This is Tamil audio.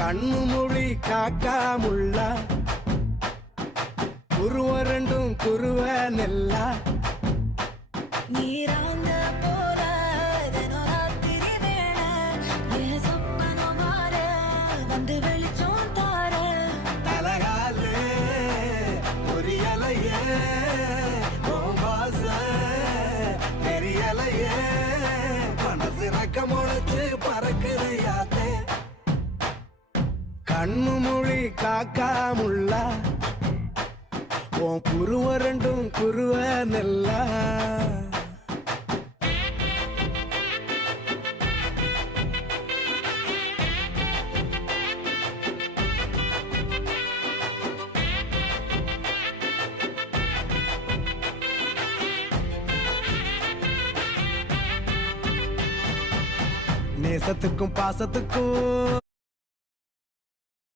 கண்ணு மொழி காக்காமுள்ள குருவ ரெண்டும் குருவ நெல்லா நீராங்க போல தினராத்திரி வேளை என் சொப்பனம் மாற வந்து வெளிச்சம் தார தலகாலே பொரியலையே ஓம்பாச தெரியலையே மனசு ரக்க முளைச்சு பறக்குறையாத்தே கண்ணு மொழி காக்காமுள்ள உன் குருவ ரெண்டும் குருவ நெல்லா நேசத்துக்கும் பாசத்துக்கும்